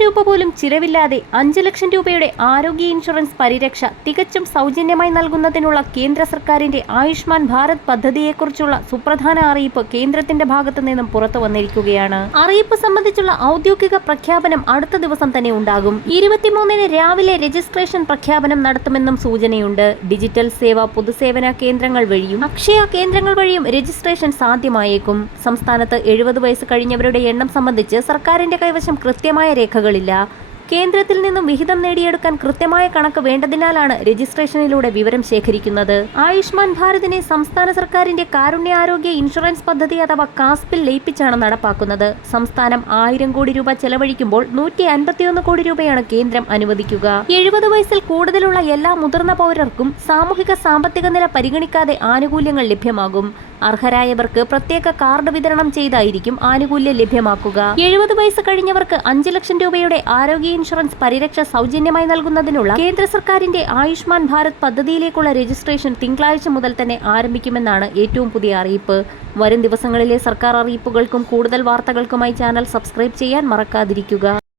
രൂപ പോലും ചിലവില്ലാതെ 5 ലക്ഷം രൂപയുടെ ആരോഗ്യ ഇൻഷുറൻസ് പരിരക്ഷ തികച്ചും സൗജന്യമായി നൽകുന്നതിനുള്ള കേന്ദ്ര സർക്കാരിന്റെ ആയുഷ്മാൻ ഭാരത് പദ്ധതിയെക്കുറിച്ചുള്ള സുപ്രധാന അറിയിപ്പ് കേന്ദ്രത്തിന്റെ ഭാഗത്തു നിന്നും പുറത്തു വന്നിരിക്കുകയാണ്. അറിയിപ്പ് സംബന്ധിച്ചുള്ള ഔദ്യോഗിക പ്രഖ്യാപനം അടുത്ത ദിവസം തന്നെ ഉണ്ടാകും. 23-ന് രാവിലെ രജിസ്ട്രേഷൻ പ്രഖ്യാപനം നടത്തുമെന്നും സൂചനയുണ്ട്. ഡിജിറ്റൽ സേവ പൊതുസേവന കേന്ദ്രങ്ങൾ വഴിയും അക്ഷയ കേന്ദ്രങ്ങൾ വഴിയും രജിസ്ട്രേഷൻ സാധ്യമായേക്കും. സംസ്ഥാനത്ത് 70 വയസ്സ് കഴിഞ്ഞവരുടെ എണ്ണം സംബന്ധിച്ച് സർക്കാരിന്റെ കൈവശം കൃത്യമായ രേഖകളില്ല. കേന്ദ്രത്തിൽ നിന്നും വിഹിതം നേടിയെടുക്കാൻ കൃത്യമായ കണക്ക് വേണ്ടതിനാലാണ് രജിസ്ട്രേഷനിലൂടെ വിവരം ശേഖരിക്കുന്നത്. ആയുഷ്മാൻ ഭാരതിനെ സംസ്ഥാന സർക്കാരിന്റെ കാരുണ്യ ആരോഗ്യ ഇൻഷുറൻസ് പദ്ധതി അഥവാ കാസ്പിൽ ലയിപ്പിച്ചാണ് നടപ്പാക്കുന്നത്. സംസ്ഥാനം 1000 കോടി രൂപ ചെലവഴിക്കുമ്പോൾ 151 കോടി രൂപയാണ് കേന്ദ്രം അനുവദിക്കുക. 70 വയസ്സിൽ കൂടുതലുള്ള എല്ലാ മുതിർന്ന പൗരർക്കും സാമൂഹിക സാമ്പത്തിക നില പരിഗണിക്കാതെ ആനുകൂല്യങ്ങൾ ലഭ്യമാകും. അർഹരായവർക്ക് പ്രത്യേക കാർഡ് വിതരണം ചെയ്തായിരിക്കും ആനുകൂല്യം ലഭ്യമാക്കുക. 70 വയസ്സ് കഴിഞ്ഞവർക്ക് 5 ലക്ഷം രൂപയുടെ ആരോഗ്യ ഇൻഷുറൻസ് പരിരക്ഷ സൗജന്യമായി നൽകുന്നതിനുള്ള കേന്ദ്ര സർക്കാരിന്റെ ആയുഷ്മാൻ ഭാരത് പദ്ധതിയിലേക്കുള്ള രജിസ്ട്രേഷൻ തിങ്കളാഴ്ച മുതൽ തന്നെ ആരംഭിക്കുമെന്നാണ് ഏറ്റവും പുതിയ അറിയിപ്പ്. വരും ദിവസങ്ങളിലെ സർക്കാർ അറിയിപ്പുകൾക്കും കൂടുതൽ വാർത്തകൾക്കുമായി ചാനൽ സബ്സ്ക്രൈബ് ചെയ്യാൻ മറക്കാതിരിക്കുക.